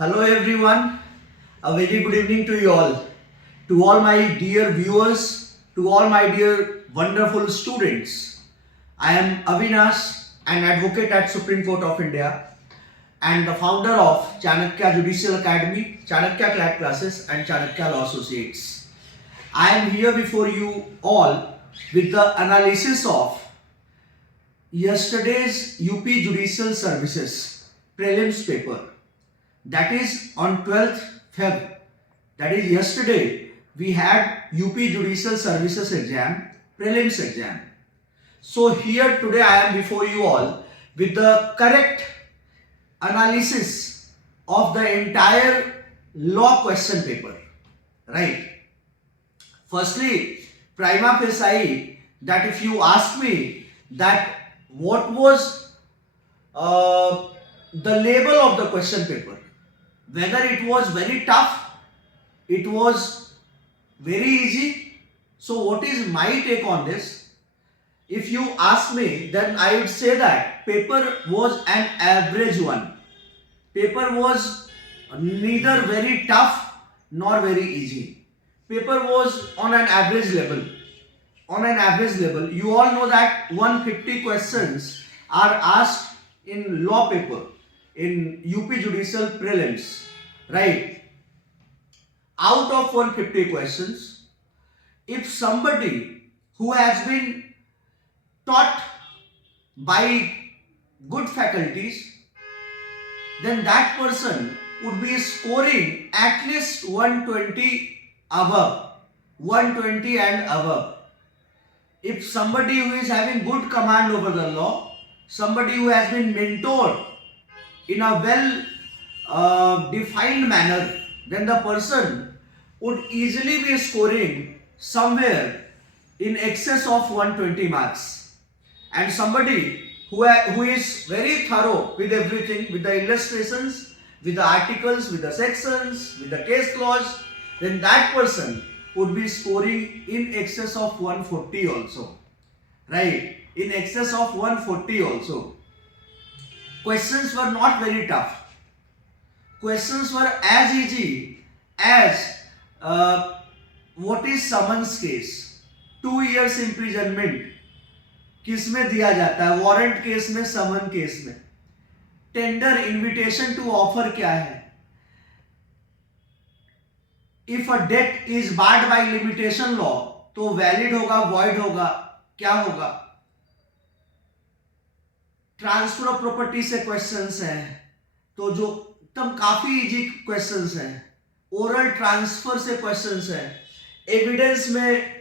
Hello everyone, a very good evening to you all. To all my dear viewers, to all my dear wonderful students. I am Avinash, an advocate at Supreme Court of India and the founder of Chanakya Judicial Academy, Chanakya CLAT Classes and Chanakya Law Associates. I am here before you all with the analysis of yesterday's UP Judicial Services prelims paper. That is on 12th Feb. That is yesterday we had UP Judicial Services exam, prelims exam. So here today I am before you all with the correct analysis of the entire law question paper. Right. Firstly, prima facie, that if you ask me that what was the label of the question paper, whether it was very tough, it was very easy. So what is my take on this? If you ask me, then I would say that paper was an average one. Paper was neither very tough nor very easy. Paper was on an average level. On an average level, you all know that 150 questions are asked in law paper, in UP Judicial Prelims, right? Out of 150 questions, if somebody who has been taught by good faculties, then that person would be scoring at least 120 above, 120 and above. If somebody who is having good command over the law, somebody who has been mentored in a well defined manner, then the person would easily be scoring somewhere in excess of 120 marks. And somebody who is very thorough with everything, with the illustrations, with the articles, with the sections, with the case clause, then that person would be scoring in excess of 140 also. Right? In excess of 140 also. Questions were not very tough. Questions were as easy as what is summons case, 2 years imprisonment किस में दिया जाता है, warrant case में, summon case में, tender invitation to offer क्या है, if a debt is barred by limitation law तो वैलिड होगा, वॉइड होगा, क्या होगा, ट्रांसफर ऑफ प्रॉपर्टी से क्वेश्चंस हैं, तो जो एकदम काफी इजी क्वेश्चंस हैं, ओरल ट्रांसफर से क्वेश्चंस हैं, एविडेंस में,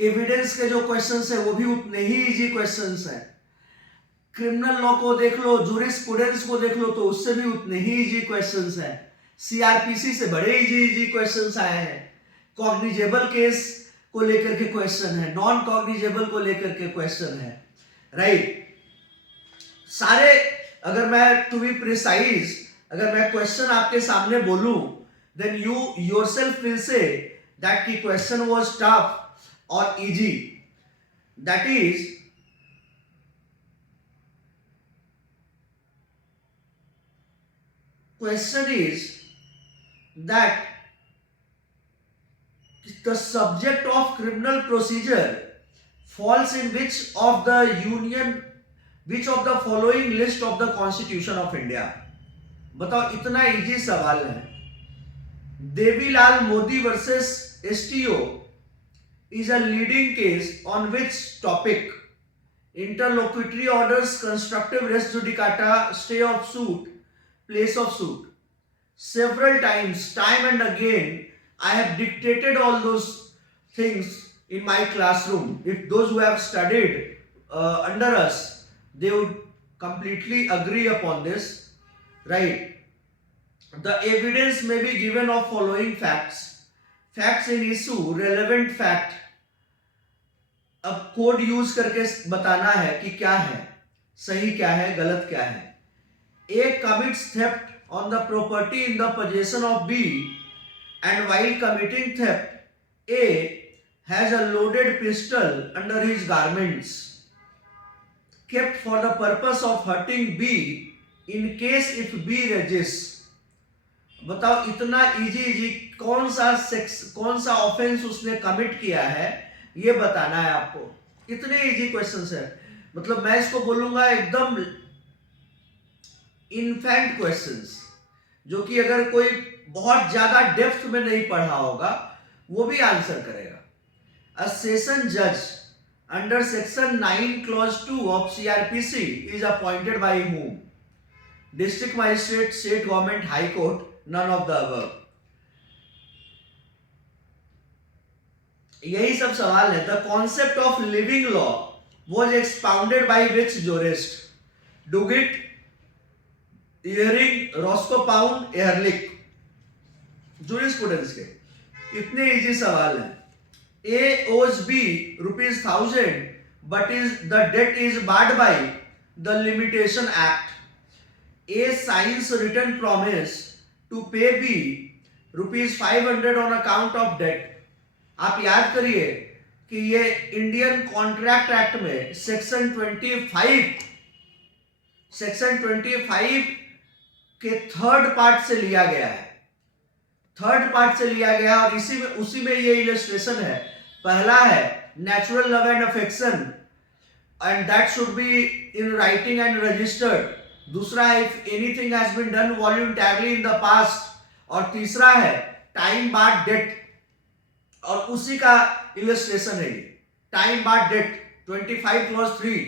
एविडेंस के जो क्वेश्चंस है वो भी उतने ही इजी क्वेश्चंस हैं, क्रिमिनल लॉ को देख लो, जूरिस्प्रूडेंस को देख लो तो उससे भी उतने ही इजी क्वेश्चंस हैं, सीआरपीसी से बड़े इजी क्वेश्चंस आए हैं, कॉग्निजेबल केस को लेकर के क्वेश्चन है, नॉन कॉग्निजेबल को लेकर के क्वेश्चन है, राइट? सारे, अगर मैं टू बी प्रिसाइज, अगर मैं क्वेश्चन आपके सामने बोलूं, then you yourself will say that की question was tough or easy. That is, question is that the subject of criminal procedure falls in which of the union, which of the following list of the Constitution of India? बताओ, इतना easy सवाल है. Devilal Modi versus STO is a leading case on which topic? Interlocutory orders, constructive res judicata, stay of suit, place of suit. Several times, time and again, I have dictated all those things in my classroom. If those who have studied under us, they would completely agree upon this, right? The evidence may be given of following facts. Facts in issue, relevant fact. अब code use करके बताना है कि क्या है, सही क्या है, गलत क्या है. A commits theft on the property in the possession of B, and while committing theft, A has a loaded pistol under his garments, kept for the purpose of hurting B in case if B resists, बताओ इतना easy easy कौन सा offence उसने commit किया है, ये बताना है आपको। इतने इजी क्वेश्चंस है, मतलब मैं इसको बोलूंगा एकदम इनफैंट क्वेश्चंस, जो कि अगर कोई बहुत ज्यादा डेप्थ में नहीं पढ़ा होगा वो भी आंसर करेगा। अ सेशन जज under section 9 clause 2 of CRPC is appointed by whom? District magistrate, state government, high court, none of the above। यही सब सवाल है। The concept of living law was expounded by which jurist? Duguit, Ihering, Roscoe Pound, Ehrlich. Jurisprudence के इतने easy सवाल हैं। A owes B ₹1000 but is the debt is barred by the limitation act। A signs written promise to pay B ₹500 on account of debt। आप याद करिए कि ये Indian contract act में सेक्शन 25 के थर्ड पार्ट से लिया गया है, और उसी में ये इलस्ट्रेशन है। पहला है natural love and affection and that should be in writing and registered. दूसरा है if anything has been done voluntarily in the past, और तीसरा है टाइम बार्ड डेट, और उसी का इलस्ट्रेशन है ये टाइम बार्ड डेट 25 clause 3।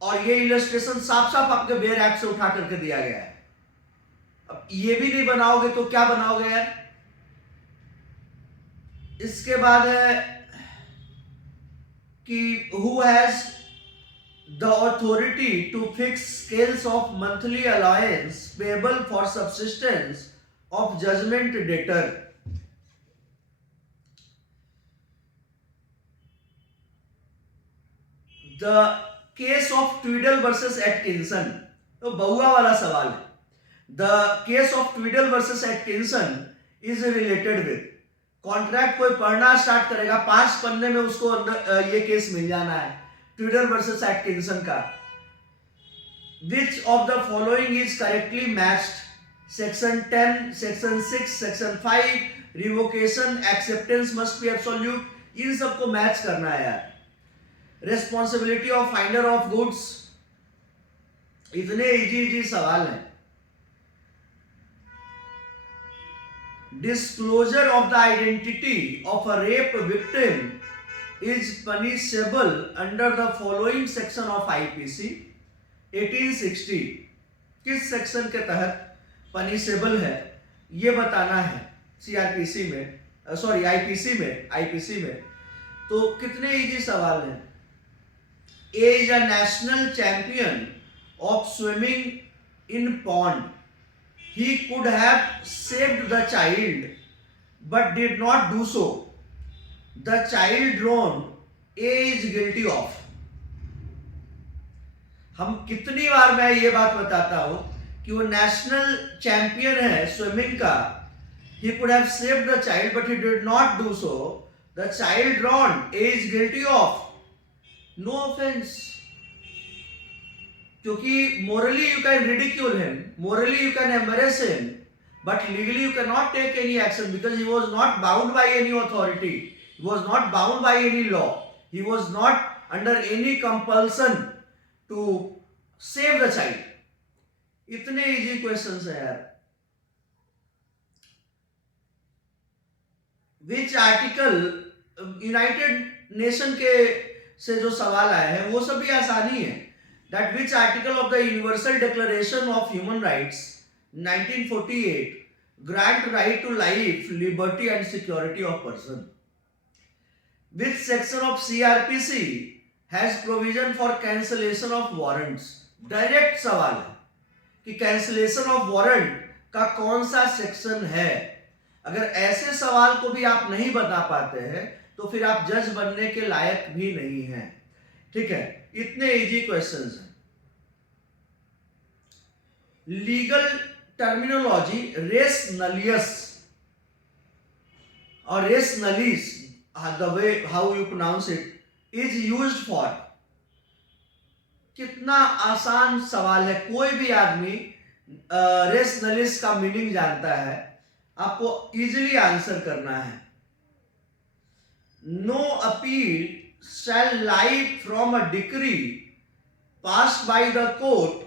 और ये इलस्ट्रेशन साफ साफ आपके बेयर एक्ट से उठा करके दिया गया है। अब ये भी नहीं बनाओगे तो क्या बनाओगे यार। इसके बाद है कि who has the authority to fix scales of monthly allowance payable for subsistence of judgment debtor. The case of Tweddle versus Atkinson, तो बहुआ वाला सवाल है। The case of Tweddle versus Atkinson is related with, contract कोई पढ़ना start करेगा 5 पन्ने में उसको अंदर ये केस मिल जाना है ट्विडल वर्सेस एटकिंसन का। Which of the following is correctly matched? Section 10, section 6, section 5, revocation, acceptance must be absolute, इन सबको मैच करना है यार। Responsibility of finder of goods, इतने इजी सवाल हैं। Disclosure of the identity of a rape victim is punishable under the following section of IPC 1860। किस section के तहत पनिशेबल है ये बताना है सीआरपीसी में, सॉरी आईपीसी में। तो कितने इजी सवाल हैं। A is a national champion of swimming in pond, he could have saved the child but did not do so, the child drowned, A is guilty of। हम कितनी बार मैं ये बात बताता हूं कि वो नेशनल चैंपियन है स्विमिंग का, he could have saved the child but he did not do so, the child drowned, A is guilty of, no offense। क्योंकि morally you can ridicule him, morally you can embarrass him, but legally you cannot take any action because he was not bound by any authority, he was not bound by any law, he was not under any compulsion to save the child। इतने easy questions है यार। Which article, United nation के से जो सवाल आए हैं वो सभी आसानी है। That which article of the Universal Declaration of Human Rights 1948 grant right to life, liberty and security of person? Which section of CRPC has provision for cancellation of warrants? Direct सवाल है कि कैंसिलेशन ऑफ वारंट का कौन सा section है। अगर ऐसे सवाल को भी आप नहीं बता पाते हैं तो फिर आप जज बनने के लायक भी नहीं हैं। ठीक है, इतने इजी क्वेश्चंस हैं। Legal terminology res nullius or res nullius, the way how you pronounce it, is used for कितना आसान सवाल है, कोई भी आदमी रेस नलिस का मीनिंग जानता है, आपको इजीली आंसर करना है। No appeal shall lie from a decree passed by the court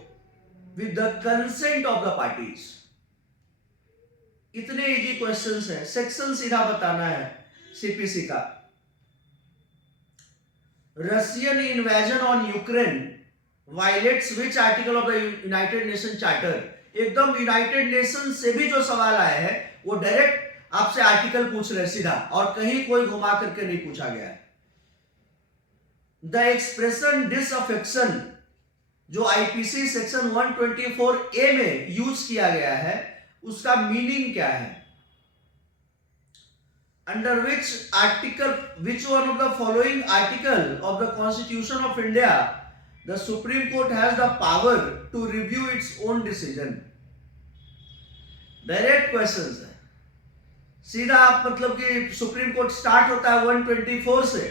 with the consent of the parties। इतने इजी क्वेश्चंस है, सेक्शन सीधा बताना है सीपीसी का। Russian invasion on Ukraine violets which article of the United nation charter. एकदम United nation से भी जो सवाल आए हैं वो डायरेक्ट आपसे आर्टिकल पूछ रहे सीधा, और कहीं कोई घुमा करके नहीं पूछा गया है। द एक्सप्रेशन डिसअफेक्शन जो आईपीसी सेक्शन 124A में यूज किया गया है, उसका मीनिंग क्या है? Under which article, which one of the following article of the constitution of India the Supreme Court has the power to review its own decision. Direct question है, सीधा आप मतलब कि सुप्रीम कोर्ट स्टार्ट होता है 124 से,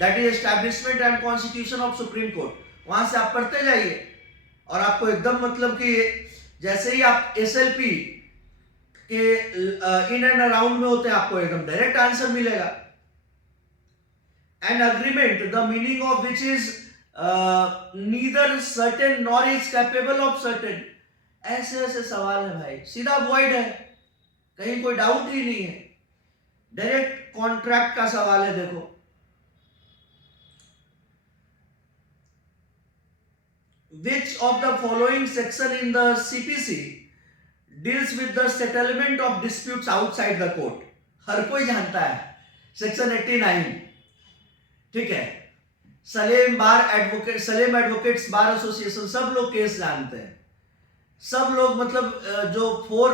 that is establishment and constitution of supreme court. वहां से आप पढ़ते जाइए और आपको एकदम मतलब कि जैसे ही आप एसएलपी के इन एंड अराउंड में होते हैं, आपको एकदम डायरेक्ट आंसर मिलेगा। An agreement the meaning of which is neither certain nor is capable of certain. ऐसे ऐसे सवाल है भाई, सीधा वॉइड है, कहीं कोई डाउट ही नहीं है, डायरेक्ट कॉन्ट्रैक्ट का सवाल है। देखो, which of the following section in the CPC deals with the settlement of disputes outside the court? हर कोई जानता है, सेक्शन 89, ठीक है। सलेम एडवोकेट्स बार एसोसिएशन, सब लोग केस जानते हैं, सब लोग मतलब जो 4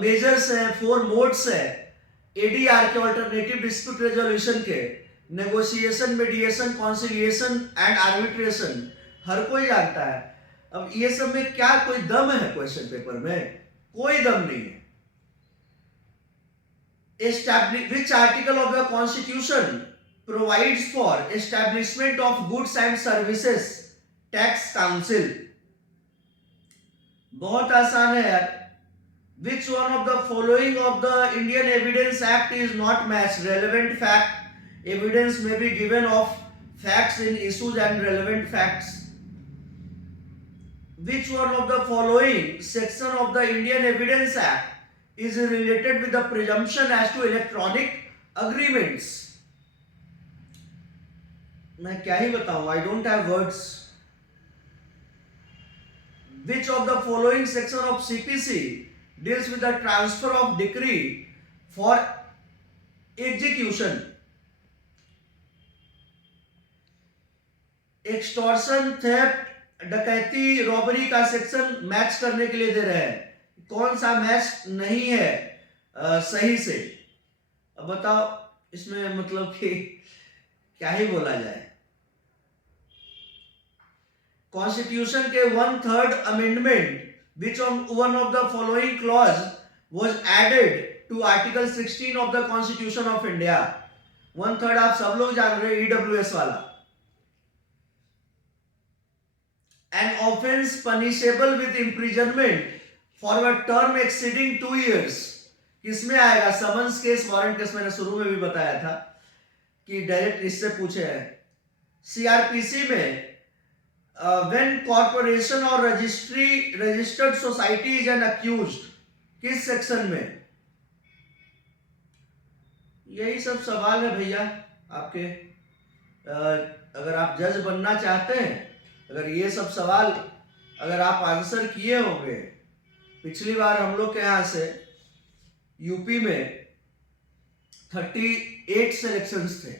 मेजर्स है, 4 मोड्स है एडीआर के, ऑल्टरनेटिव डिस्प्यूट रेजोल्यूशन के, negotiation, mediation, conciliation and arbitration, हर कोई जानता है। अब ये सब में क्या कोई दम है क्वेश्चन पेपर में? कोई दम नहीं है। Which article of the constitution provides for establishment of goods and services tax council. बहुत आसान है यार। Which one of the following of the Indian evidence act is not match relevant fact. Evidence में be given of facts in issues and relevant facts. Which one of the following section of the Indian Evidence Act is related with the presumption as to electronic agreements? मैं क्या ही बताऊं, I don't have words. Which of the following section of CPC deals with the transfer of decree for execution? Extortion, theft, डकैती, robbery का section match करने के लिए दे रहे हैं, कौन सा मैच नहीं है सही से? अब बताओ इसमें मतलब कि क्या ही बोला जाए। कॉन्स्टिट्यूशन के 1/3 amendment, which one of the following clause was added to article 16 of the constitution of India. 1/3 आप सब लोग जान रहे हैं, ईडब्ल्यूएस वाला। An offence punishable with imprisonment for a term exceeding 2 years, किसमें आएगा? समन्स केस, वारंट केस, मैंने शुरू में भी बताया था कि डायरेक्ट इससे पूछे हैं। सीआरपीसी में व्हेन कॉर्पोरेशन और registered society is an accused, किस सेक्शन में? यही सब सवाल है भैया आपके। अगर आप जज बनना चाहते हैं, अगर ये सब सवाल अगर आप आंसर किए होंगे, पिछली बार हम लोग के यहाँ से यूपी में 38 सिलेक्शंस थे,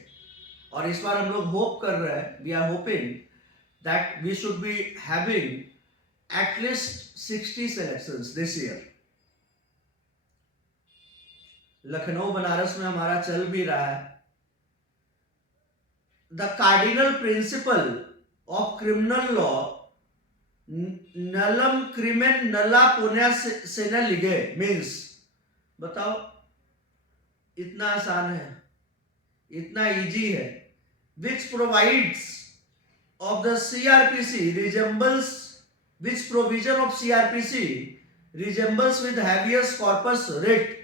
और इस बार हम लोग होप कर रहे हैं, we are hoping that we should be having at least 60 selections this year. Lucknow Banaras में हमारा चल भी रहा है। The cardinal principle of criminal law नलम क्रिमेन नला पुण्या सेना लिगे मीन्स, बताओ, इतना आसान है, इतना इजी है। Which provides of the CRPC resembles, which provision of CRPC resembles with habeas corpus writ?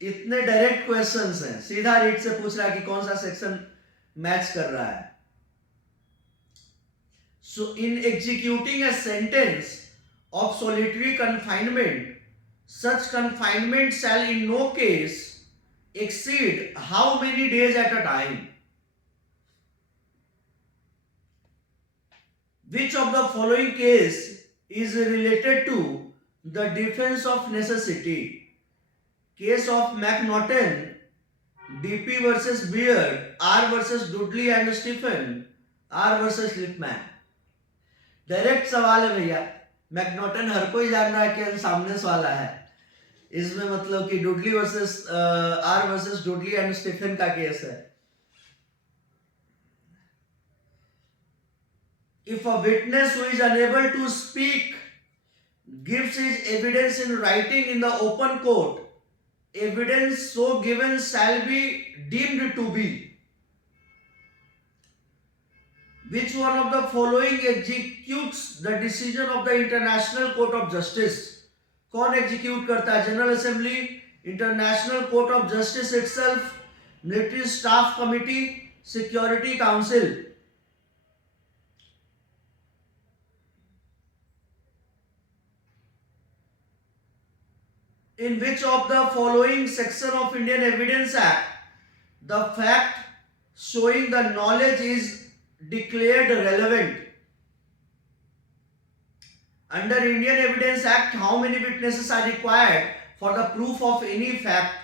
इतने डायरेक्ट क्वेश्चंस हैं, सीधा रिट से पूछ रहा है कि कौन सा सेक्शन मैच कर रहा है. So in executing a sentence of solitary confinement, such confinement shall in no case exceed how many days at a time? Which of the following case is related to the defense of necessity? Case of McNaughton, DP versus Beard, R versus Dudley and Stephen, R versus Lippmann. Direct सवाल है भैया. McNaughton हर कोई जान रहा है कि अनसामनेस वाला है. इसमें मतलब कि Dudley versus R versus Dudley and Stephen का केस है. If a witness who is unable to speak gives his evidence in writing in the open court, evidence so given shall be deemed to be. Which one of the following executes the decision of the International Court of Justice? कौन execute करता है? General assembly, international court of justice itself, military staff committee, security council. In which of the following section of Indian Evidence Act the fact showing the knowledge is declared relevant? Under Indian Evidence Act, how many witnesses are required for the proof of any fact?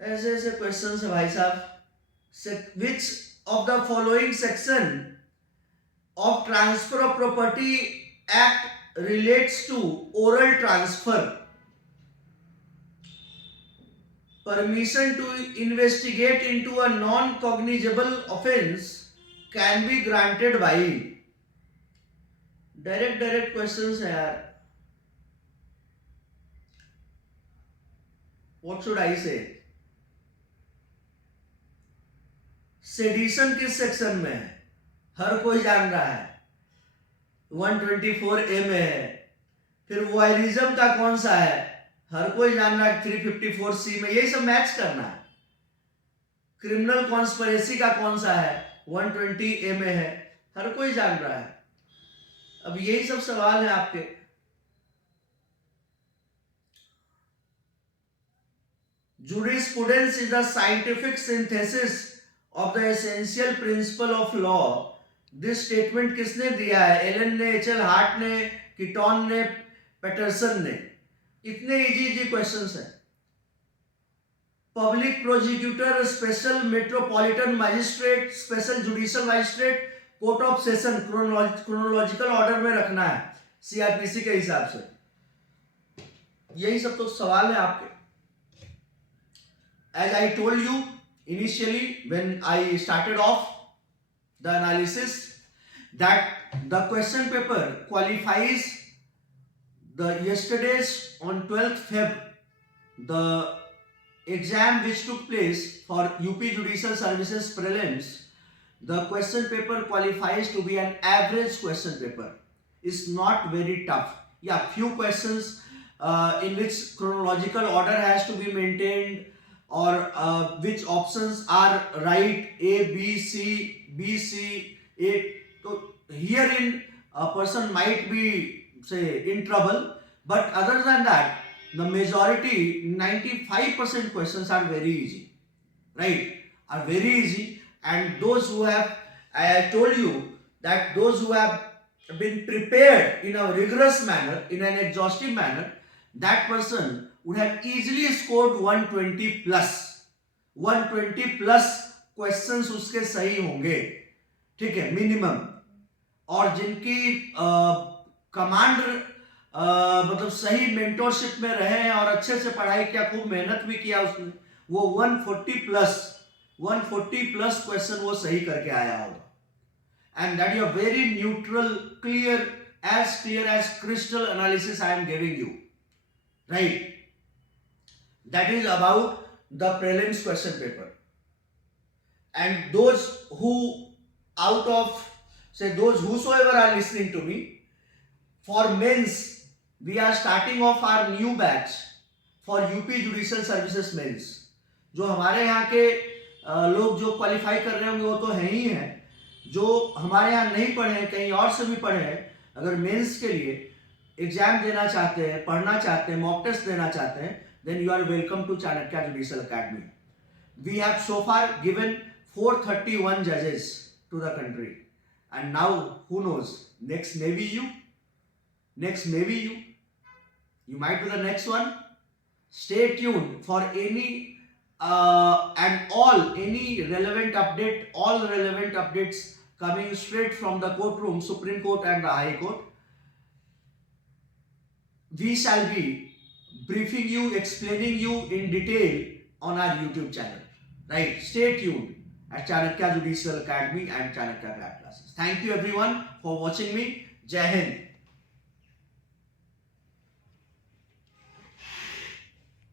ऐसे ऐसे question है भाई साहब. Which of the following section of Transfer of Property Act relates to oral transfer? Permission to investigate into a non-cognizable offense can be granted by. Direct questions है यार. What should I say? Sedition किस section में है? हर कोई जान रहा है, 124A में है. फिर वॉयरिज्म का कौन सा है? हर कोई जान रहा है, 354C में. यही सब मैच करना है. क्रिमिनल कॉन्स्पिरेसी का कौन सा है? 120A में है. हर कोई जान रहा है. अब यही सब सवाल है आपके. Jurisprudence is the scientific synthesis of the essential principle of law. This statement किसने दिया है? एलन ने, एचएल हार्ट ने, कीटॉन ने, पैटरसन ने. इतने इजी क्वेश्चंस हैं. Public prosecutor, special metropolitan magistrate, special judicial magistrate, court of session, chronological order में रखना है सीआरपीसी के हिसाब से. यही सब तो सवाल है आपके. As I told you initially when I started off the analysis, that the question paper qualifies the yesterday's on 12th Feb, the exam which took place for UP Judicial Services prelims. The question paper qualifies to be an average question paper. It's not very tough. Yeah, few questions in which chronological order has to be maintained, or which options are right, A, B, C, B, C, A. So herein a person might be say in trouble, but other than that, the majority, 95% questions are very easy, right? Are very easy, and those who have, I told you that those who have been prepared in a rigorous manner, in an exhaustive manner, that person would have easily scored 120 plus. 120 plus questions उसके सही होंगे, ठीक है, minimum. और जिनकी command मतलब सही mentorship में रहे हैं और अच्छे से पढ़ाई किया, खूब मेहनत भी किया उसने, वो 140 प्लस क्वेश्चन वो सही करके आया होगा. And that your very neutral, clear as crystal analysis I am giving you, right? That is about the prelims question paper. and those who out of say those whosoever are listening to me, for men's we are starting off our new batch for UP judicial services mains. जो हमारे यहाँ के लोग जो qualify कर रहे होंगे वो तो है ही हैं, जो हमारे यहाँ नहीं पढ़े हैं कहीं और से भी पढ़े हैं, अगर मेंस के लिए एग्जाम देना चाहते हैं, पढ़ना चाहते हैं, मॉक टेस्ट देना चाहते हैं, then you are welcome to Chanakya Judicial Academy. We have so far given 431 judges to the country, and now who knows, next maybe you, you might be the next one. Stay tuned for any any relevant update, all relevant updates coming straight from the courtroom, Supreme Court and the High Court. We shall be briefing you, explaining you in detail on our YouTube channel. Right? Stay tuned at Chanakya Judicial Academy and Chanakya Grad Classes. Thank you everyone for watching me. Jai Hind.